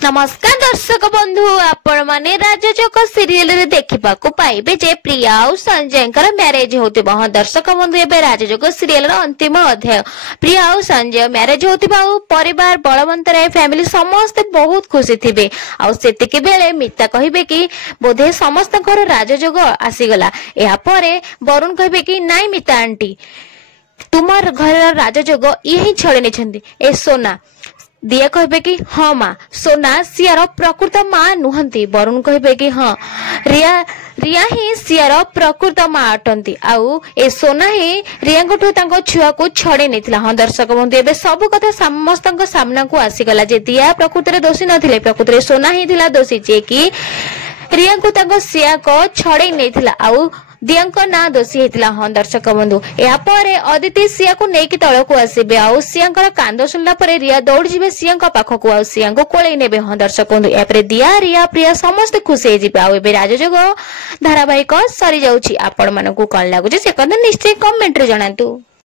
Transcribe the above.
नमस्कार दर्शक बंधु आपण माने राजचक सीरियल रे देखिबा को पाइबे जे प्रिया और संजय मैरिज होतिबा। हां दर्शक बंधु एबे राजचक सीरियल रो अंतिम अध्याय प्रिया और संजय मैरिज होतिबा और परिवार बलवंत राय फैमिली समस्त बहुत खुशी थिबे। आ सेतिके बेले मिता कहिबे कि बोधे समस्त घर राजचक आसीगला। या परे वरुण कहिबे कि नाइ मिता आंटी तुमार घर राजचक यही छळे नेछंदी ए सोना। दिया कहे कि हाँ माँ सोना सियार प्रकृत माँ नुहंती। वरुण कहे कि हाँ रिया ही सियार प्रकृत माँ अटंती आउ ए सोना ही रिया छुआ को छड़े नहीं। हाँ दर्शक बंधु एबे सब कथा समस्त सामना को आसीगला जे दिया प्रकृत रे दोषी नथिले, प्रकृत रे सोना ही थिला दोषी जे कि रिया को सिया को छड़े नहीं आउ दिया ना दोषी होता। हाँ दर्शक बंधु यापर अदिति सिया को लेकिन तल को आसबे आउ सिया कांद शुणला रिया दौड़ जाए सिया पाखक आउ सिया कोले ने। हाँ दर्शक बंधु या दिया रिया प्रिया समस्त खुशी हो राजचक धारावाहिक सरी जाऊँगी। आपण मानक कौन लगुच से कथा निश्चय कमेंट रे जणातु।